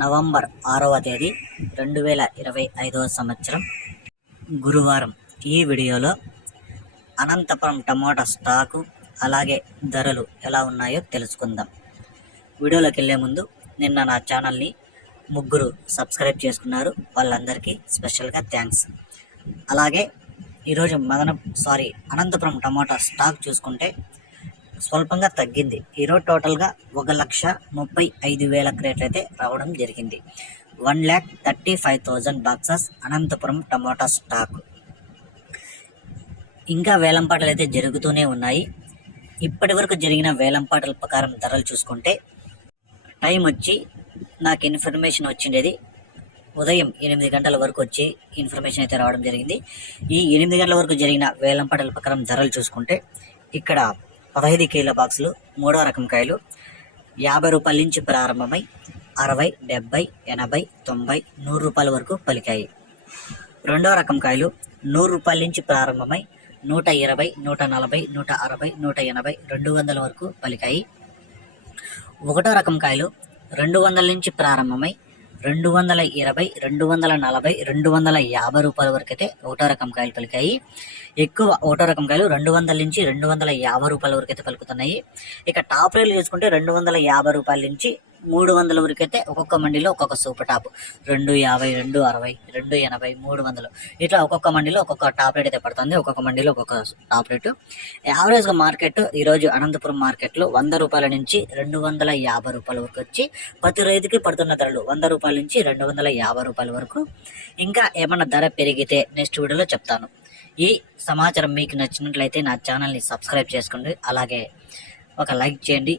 November 6వ తేదీ 2025 సంవత్సరం గురువారం. ఈ వీడియోలో అనంతపురం టమోటా స్టాకు అలాగే ధరలు ఎలా ఉన్నాయో తెలుసుకుందాం. వీడియోలోకి వెళ్ళే ముందు నిన్న నా ఛానల్ని ముగ్గురు సబ్స్క్రైబ్ చేసుకున్నారు, వాళ్ళందరికీ స్పెషల్గా థ్యాంక్స్. అలాగే ఈరోజు అనంతపురం టమోటా స్టాక్ చూసుకుంటే స్వల్పంగా తగ్గింది. ఈరోజు టోటల్గా 1,35,000 క్రేట్లు అయితే రావడం జరిగింది. 1,35,000 బాక్సెస్ అనంతపురం టమోటా స్టాక్. ఇంకా వేలంపాటలు అయితే జరుగుతూనే ఉన్నాయి. ఇప్పటి వరకు జరిగిన వేలంపాటల ప్రకారం ధరలు చూసుకుంటే టైం వచ్చి నాకు ఇన్ఫర్మేషన్ వచ్చిండేది ఉదయం 8 గంటల వరకు వచ్చి ఇన్ఫర్మేషన్ అయితే రావడం జరిగింది. ఈ 8 గంటల వరకు జరిగిన వేలంపాటల ప్రకారం ధరలు చూసుకుంటే ఇక్కడ 15 కిలో బాక్సులు మూడో రకం కాయలు 50 రూపాయల నుంచి ప్రారంభమై 60, 70, 80, 90, 100 రూపాయల వరకు పలికాయి. రెండో రకం కాయలు 100 రూపాయల నుంచి ప్రారంభమై 120, 140, 160, 180, 200 వరకు పలికాయి. ఒకటో రకం కాయలు 200 నుంచి ప్రారంభమై 220, 240, 250 రూపాయల వరకు అయితే ఒకటో రకం కాయలు పలికాయి. ఎక్కువ ఒకటో రకం కాయలు 200 నుంచి 250 రూపాయల వరకు అయితే పలుకుతున్నాయి. ఇక టాప్ రేట్లు చూసుకుంటే 250 రూపాయల నుంచి 300 వరకు అయితే ఒక్కొక్క మండీలో ఒక్కొక్క సూపర్ టాప్ 250, 260, 280, 300 ఇట్లా ఒక్కొక్క మండీలో ఒక్కొక్క టాప్ రేట్ అయితే పడుతుంది. ఒక్కొక్క మండీలో ఒక్కొక్క టాప్ రేటు. యావరేజ్గా మార్కెట్ ఈరోజు అనంతపురం మార్కెట్లో 100 రూపాయల నుంచి 250 రూపాయల వరకు వచ్చి ప్రతి రైతుకి పడుతున్న ధరలు 100 రూపాయల నుంచి 250 రూపాయల వరకు. ఇంకా ఏమన్నా ధర పెరిగితే నెక్స్ట్ వీడియోలో చెప్తాను. ఈ సమాచారం మీకు నచ్చినట్లయితే నా ఛానల్ని సబ్స్క్రైబ్ చేసుకోండి, అలాగే ఒక లైక్ చేయండి.